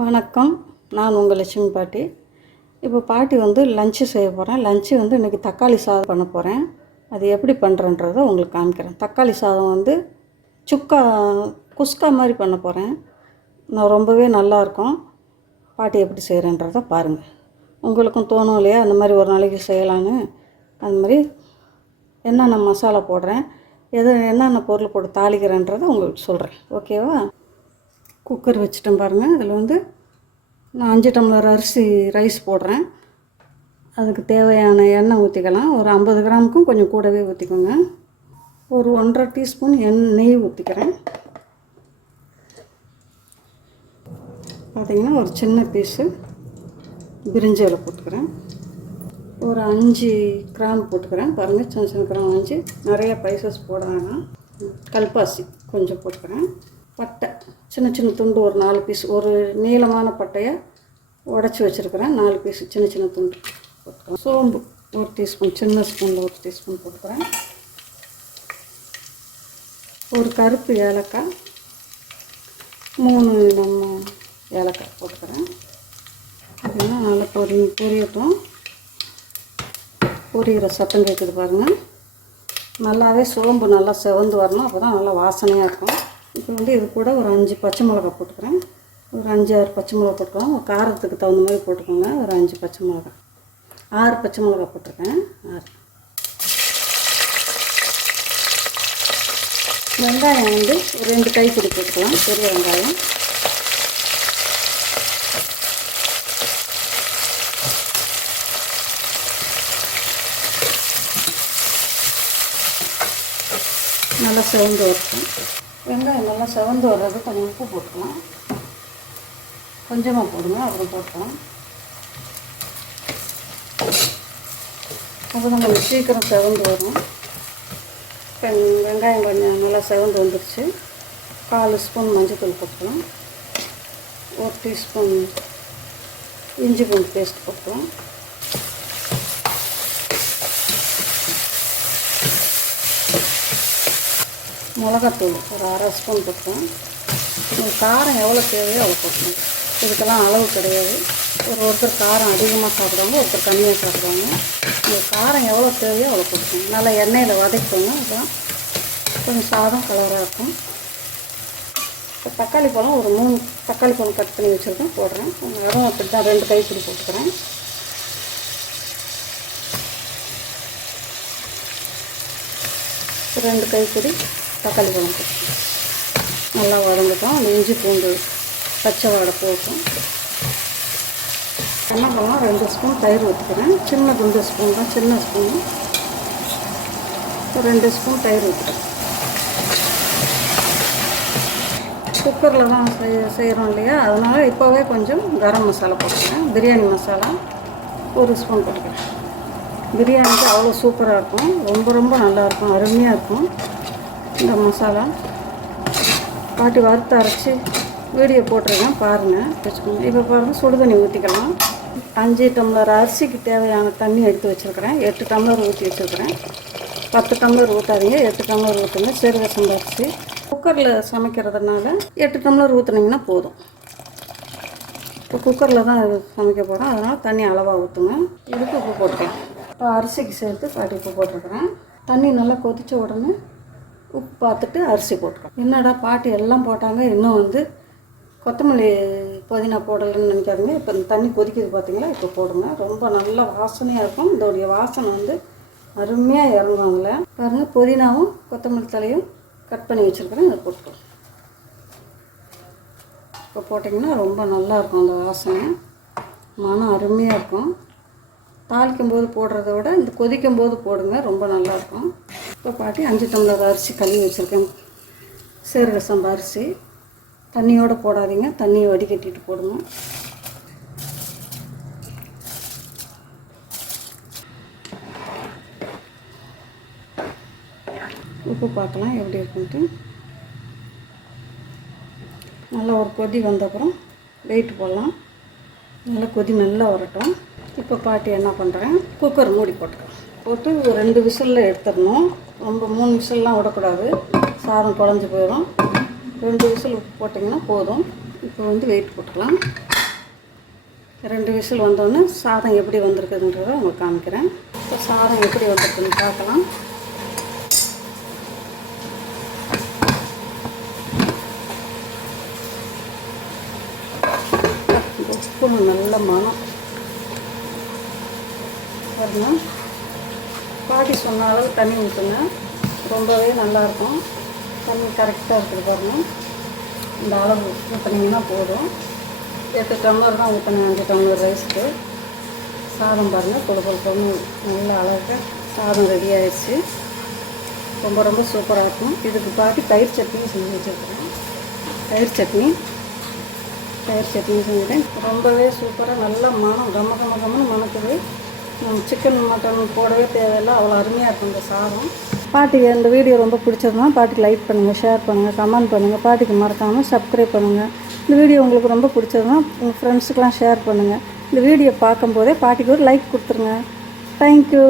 வணக்கம். நான் உங்கள் லட்சுமி பாட்டி. இப்போ பாட்டி வந்து லஞ்சு செய்ய போகிறேன் லஞ்சு வந்து இன்றைக்கி தக்காளி சாதம் பண்ண போகிறேன் அது எப்படி பண்ணுறன்றதை உங்களுக்கு காமிக்கிறேன். தக்காளி சாதம் வந்து சுக்கா குஸ்கா மாதிரி பண்ண போகிறேன் நான் ரொம்பவே நல்லாயிருக்கும் பாட்டி எப்படி செய்கிறேன்றதை பாருங்கள் உங்களுக்கும் தோணும் இல்லையா? அந்த மாதிரி ஒரு நாளைக்கு செய்யலான்னு. அந்த மாதிரி என்னென்ன மசாலா போடுறேன். எது என்னென்ன பொருள் போட்டு தாளிக்கிறேன்றதை உங்களுக்கு சொல்கிறேன் ஓகேவா? குக்கர் வச்சுட்டேன் பாருங்கள் அதில் வந்து நான் அஞ்சு டம்ளர் அரிசி ரைஸ் போடுறேன். அதுக்கு தேவையான எண்ணெய் ஊற்றிக்கலாம் ஒரு ஐம்பது கிராமுக்கும் கொஞ்சம் கூடவே ஊற்றிக்கோங்க ஒரு ஒன்றரை டீஸ்பூன் எண் நெய் ஊற்றிக்கிறேன் பார்த்தீங்கன்னா ஒரு சின்ன பீஸு பிரிஞ்சியில் போட்டுக்கிறேன். ஒரு அஞ்சு கிராம் போட்டுக்கிறேன். பாருங்கள் சின்ன சின்ன கிராம் அஞ்சு. நிறைய பைசஸ் போட வேணாம். கல்பாசி கொஞ்சம் போட்டுக்கிறேன். பட்டை சின்ன சின்ன துண்டு ஒரு நாலு பீஸ் ஒரு நீளமான பட்டையை உடச்சி வச்சுருக்கிறேன். நாலு பீஸ் சின்ன சின்ன துண்டு போட்டுக்கிறேன் சோம்பு ஒரு டீஸ்பூன் சின்ன ஸ்பூனில் ஒரு டீஸ்பூன் போட்டுக்கிறேன். ஒரு கருப்பு ஏலக்காய் மூணு நம்ம ஏலக்காய் போட்டுக்கிறேன். அப்படின்னா நல்லா பொரி பொரியட்டும். பொரியிற சத்தம் கேட்குது பாருங்கள் நல்லாவே சோம்பு நல்லா செவந்து வரணும். அப்போ தான் நல்லா வாசனையாக இருக்கும். இப்போ வந்து இது கூட ஒரு அஞ்சு பச்சை மிளகா போட்டுக்கிறேன். ஒரு அஞ்சு ஆறு பச்சை மிளகா போட்டுக்கலாம். காரத்துக்கு தகுந்த மாதிரி போட்டுக்கோங்க. ஒரு அஞ்சு பச்சை மிளகா. ஆறு பச்சை மிளகா போட்டிருக்கேன். ஆறு. வெங்காயம் வந்து ஒரு ரெண்டு கைப்பிடி போட்டுக்கலாம். பெரிய வெங்காயம். நல்லா சிவந்து வரட்டும் வெங்காயம் நல்லா செவந்து வர்றது கொஞ்சம் உப்பு போட்டுக்கலாம். கொஞ்சமாக போடுங்க அப்புறம் போட்டுக்கலாம். அப்போ நம்ம கொஞ்சம் சீக்கிரம் செவந்து வரும். வெங்காயம் கொஞ்சம் நல்லா செவந்து வந்துருச்சு. கால் ஸ்பூன் மஞ்சள் போட்டுக்கலாம். ஒரு டீஸ்பூன் இஞ்சி பூண்டு பேஸ்ட் போட்டுக்கலாம். மிளகாத்தூள் ஒரு அரை ஸ்பூன் போட்டுக்கணும் உங்களுக்கு காரம் எவ்வளோ தேவையோ அவ்வளோ போட்டுக்கணும் இதுக்கெல்லாம் அளவு கிடையாது. ஒரு ஒருத்தர் காரம் அதிகமாக சாப்பிடுவாங்க ஒருத்தர் கம்மியாக சாப்பிடுவாங்க. உங்களுக்கு காரம் எவ்வளோ தேவையோ அவ்வளோ போட்டுக்கணும் நல்லா எண்ணெயில் வதக்கிக்கோங்க அதுதான் கொஞ்சம் சாதம் கலராக இருக்கும். இப்போ தக்காளி பழம் ஒரு மூணு தக்காளி பழம் கட் பண்ணி வச்சுருக்கேன் போடுறேன். அதுவும் அப்படி தான் ரெண்டு கைப்பிடி போட்டுக்கிறேன். ரெண்டு கைப்பிடி தக்காளி பழம் நல்லா வதங்கட்டும். அந்த இஞ்சி பூண்டு பச்சை வாடை போட்டும். என்ன பழம் ரெண்டு ஸ்பூன் தயிர் ஊற்றுக்கிறேன் சின்ன குண்டு ஸ்பூன் தான் சின்ன ஸ்பூன். ரெண்டு ஸ்பூன் தயிர் ஊற்றுக்கிறேன் குக்கரில் தான் செய் செய்கிறோம் இல்லையா? அதனால் இப்போவே கொஞ்சம் கரம் மசாலா போட்டுக்கிறேன். பிரியாணி மசாலா ஒரு ஸ்பூன் போட்டுக்கிறேன். பிரியாணிக்கு அவ்வளோ சூப்பராக இருக்கும். ரொம்ப ரொம்ப நல்லாயிருக்கும் அருமையாக இருக்கும். இந்த மசாலா. பாட்டி வறுத்து அரைச்சி வீடியோ போட்டிருக்கேன் பாருங்கள் வச்சுக்கோங்க இப்போ பாருங்கள் சுடு தண்ணி ஊற்றிக்கலாம் அஞ்சு டம்ளர் அரிசிக்கு தேவையான தண்ணி எடுத்து வச்சுருக்கிறேன். எட்டு டம்ளர் ஊற்றி வச்சுருக்கிறேன். பத்து டம்ளர் ஊற்றாதீங்க எட்டு டம்ளர் ஊற்றுங்க சிறுக சம்பா அரிசி. குக்கரில் சமைக்கிறதுனால எட்டு டம்ளர் ஊற்றுனீங்கன்னா போதும். இப்போ குக்கரில் தான் சமைக்க போகிறோம் அதனால் தண்ணி அளவாக ஊற்றுங்க இதுக்கு உப்பு போட்டுக்கலாம். இப்போ அரிசிக்கு சேர்த்து பாட்டி உப்பு போட்டிருக்கிறேன். தண்ணி நல்லா கொதித்த உடனே உப்பு பார்த்துட்டு அரிசி போட்டுக்கலாம் என்னடா பாட்டி எல்லாம் போட்டாங்க இன்னும் வந்து கொத்தமல்லி புதினா போடலைன்னு நினைக்காதுங்க. இப்போ இந்த தண்ணி கொதிக்குது பார்த்தீங்களா இப்போ போடுங்க. ரொம்ப நல்ல வாசனையாக இருக்கும். இதோடைய வாசனை வந்து அருமையாக இறங்குவாங்கள பாருங்கள் புதினாவும் கொத்தமல்லி தலையும் கட் பண்ணி வச்சுருக்கிறேன். அதை போட்டுக்கலாம் இப்போ போட்டிங்கன்னா ரொம்ப நல்லாயிருக்கும் அந்த வாசனை. மனம் அருமையாக இருக்கும். தாளிக்கும் போது போடுறத விட இந்த கொதிக்கும் போது போடுங்க. ரொம்ப நல்லாயிருக்கும் இப்போ பாட்டி அஞ்சு டம்ளர் அரிசி கழுவி வச்சுருக்கேன். சீரக சம்பா அரிசி. தண்ணியோடு போடாதீங்க. தண்ணியை வடிகட்டிட்டு போடுங்க உப்பு பார்க்கலாம். எப்படி இருக்குன்ட்டு. நல்லா ஒரு கொதி வந்த அப்புறம் வெயிட் போடலாம். நல்லா கொதி நல்லா வரட்டும். இப்போ பாட்டி என்ன பண்ணுறேன் குக்கர் மூடி போட்டுக்கிறேன் போட்டு ஒரு ரெண்டு விசிலில் எடுத்துடணும். ரொம்ப மூணு விசில்லாம் விடக்கூடாது. சாதம் குழஞ்சி போயிடும். ரெண்டு விசில் போட்டிங்கன்னா போதும். இப்போ வந்து வெயிட் போட்டுக்கலாம். ரெண்டு விசில் வந்தோடனே சாதம் எப்படி வந்திருக்குதுன்றத உங்களுக்கு காமிக்கிறேன். இப்போ சாதம் எப்படி வந்திருக்குன்னு பார்க்கலாம். உப்பு நல்ல மனம் வரணும் பாட்டி சொன்ன அளவு தண்ணி ஊற்றுங்க. ரொம்பவே நல்லாயிருக்கும். தண்ணி கரெக்டாக இருக்குது பாருங்கள் இந்த அளவு ஊற்றினீங்கன்னா போதும். எட்டு டம்ளர் தான் ஊற்றினேன் அஞ்சு டம்ளர் ரைஸ்க்கு. சாதம் பாருங்கள் கொடு கொடு நல்ல அழகாக சாதம் ரெடி ஆயிடுச்சு. ரொம்ப ரொம்ப சூப்பராக இருக்கும். இதுக்கு பாட்டி தயிர் சட்னி செஞ்சு வச்சுருக்கிறேன். தயிர் சட்னி. தயிர் சட்னி செஞ்சுட்டேன். ரொம்பவே சூப்பராக நல்லா மனம் கம கம கமன்னு மணக்குது. சிக்கன் மட்டன் போடவே தேவையில்லை. அவ்வளோ அருமையாக இருக்கும் இந்த சாதம். பாட்டிக்கு இந்த வீடியோ ரொம்ப பிடிச்சதுன்னா பாட்டிக்கு லைக் பண்ணுங்கள் ஷேர் பண்ணுங்கள் கமெண்ட் பண்ணுங்கள் பாட்டிக்கு மறக்காமல் சப்ஸ்கிரைப் பண்ணுங்கள் இந்த வீடியோ உங்களுக்கு ரொம்ப பிடிச்சதுன்னா உங்கள் ஃப்ரெண்ட்ஸுக்கெலாம் ஷேர் பண்ணுங்கள் இந்த வீடியோ பார்க்கும்போதே பாட்டிக்கு ஒரு லைக் கொடுத்துருங்க. தேங்க்யூ